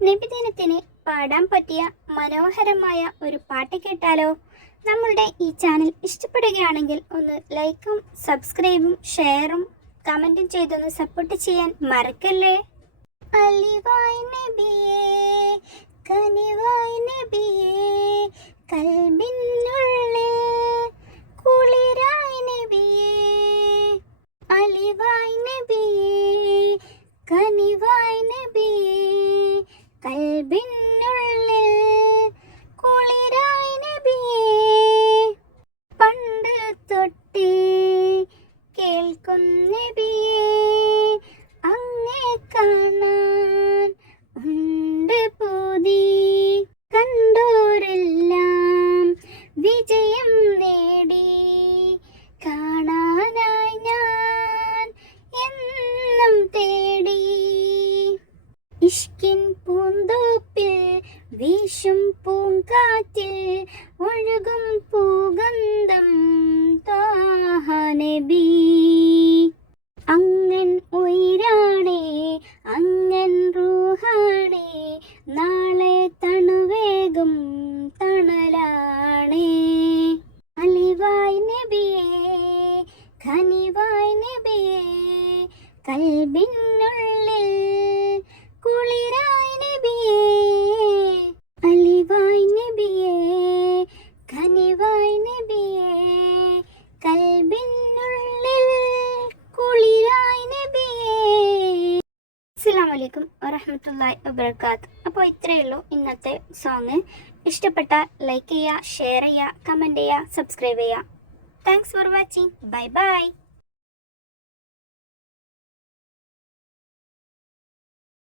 നബിദിനത്തിന് പാടാൻ പറ്റിയ മനോഹരമായ ഒരു പാട്ട് കേട്ടാലോ? നമ്മളുടെ ഈ ചാനൽ ഇഷ്ടപ്പെടുകയാണെങ്കിൽ ഒന്ന് ലൈക്കും സബ്സ്ക്രൈബും ഷെയറും കമൻറ്റും ചെയ്തൊന്ന് സപ്പോർട്ട് ചെയ്യാൻ മറക്കല്ലേ. അലിവായ് നബിയേ കനിവായ് നബിയേ കൽബിനുള്ളിൽ കുളിരായ് നബിയേ. അലിവായ് നബിയേ കനിവായ് നബിയേ കൽബിനുള്ളിൽ കുളിരായ് നബിയേ. പണ്ട് തൊട്ടേ കേൾക്കും നബിയേ അങ്ങേ കാണാൻ ഉണ്ട് പൂതി. കണ്ടോരെല്ലാം വിജയം നേടി കാണാനായി ഞാൻ എന്നും തേടി. ഇഷ്കിൻ പൂന്തോപ്പിൽ വീശും പൂങ്കാറ്റിൽ ഒഴുകും പൂഗന്ധം ത്വാഹ നബി. അങ്ങൻ ഉയിരാണേ അങ്ങൻ റൂഹാണേ നാളെ തണുവേകും തണലാണേ. അലിവായ് നബിയേ ഖനിവായ് നബിയേ കൽബിനുള്ളിൽ കുളിരായ് നബിയേ. അലിവായ് നബിയേ ഖനിവായ് നബിയേ കൽബിനുള്ളിൽ കുളിരായ് നബിയേ. അസ്സലാമു അലൈക്കും വറഹ്മത്തുള്ളാഹി വബറകാത്ത്. അപ്പോൾ ഇത്രയേ ഉള്ളൂ ഇന്നത്തെ സോങ്. ഇഷ്ടപ്പെട്ടാൽ ലൈക്ക് ചെയ്യുക, ഷെയർ ചെയ്യുക, കമൻറ്റ് ചെയ്യുക, സബ്സ്ക്രൈബ് ചെയ്യുക. Thanks for watching. Bye bye.